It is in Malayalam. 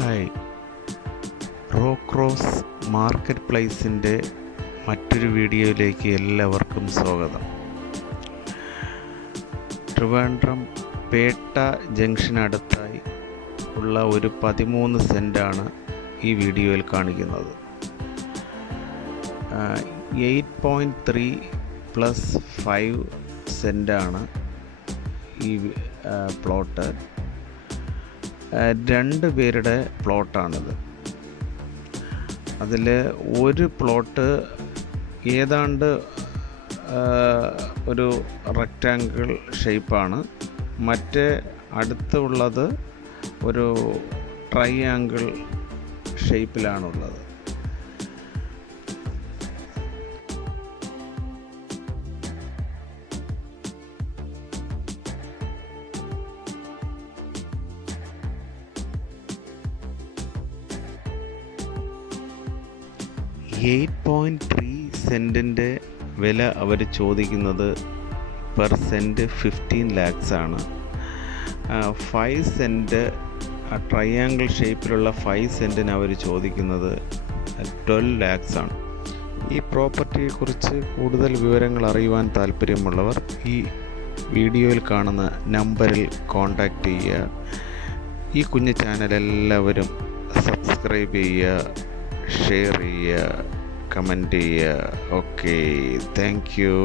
ഹായ്, റോക്രോസ് മാർക്കറ്റ് പ്ലേസിൻ്റെ മറ്റൊരു വീഡിയോയിലേക്ക് എല്ലാവർക്കും സ്വാഗതം. ട്രിവാൻഡ്രം പേട്ട ജംഗ്ഷനടുത്തായി ഉള്ള ഒരു 13 സെൻറ്റാണ് ഈ വീഡിയോയിൽ കാണിക്കുന്നത്. 8.3 + 5 സെൻറ്റാണ് ഈ പ്ലോട്ട്. 2 പേരുടെ പ്ലോട്ടാണിത്. അതിൽ ഒരു പ്ലോട്ട് ഏതാണ്ട് ഒരു റെക്റ്റാങ്കിൾ ഷേപ്പാണ്, മറ്റേ അടുത്തുള്ളത് ഒരു ട്രൈയാങ്കിൾ ഷേപ്പിലാണുള്ളത്. $8.3 സെൻറ്റിൻ്റെ വില അവർ ചോദിക്കുന്നത് പെർ സെൻറ്റ് 15 lakhs ആണ്. 5 സെൻറ്റ് ട്രയാങ്കിൾ ഷേപ്പിലുള്ള 5 സെൻറ്റിന് അവർ ചോദിക്കുന്നത് 12 lakhs ആണ്. ഈ പ്രോപ്പർട്ടിയെക്കുറിച്ച് കൂടുതൽ വിവരങ്ങൾ അറിയുവാൻ താല്പര്യമുള്ളവർ ഈ വീഡിയോയിൽ കാണുന്ന നമ്പറിൽ കോൺടാക്റ്റ് ചെയ്യുക. ഈ കുഞ്ഞു ചാനൽ എല്ലാവരും സബ്സ്ക്രൈബ് ചെയ്യുക, ഷെയർ ചെയ്യുക, കമൻറ്റ് ചെയ്യുക. Okay, thank you.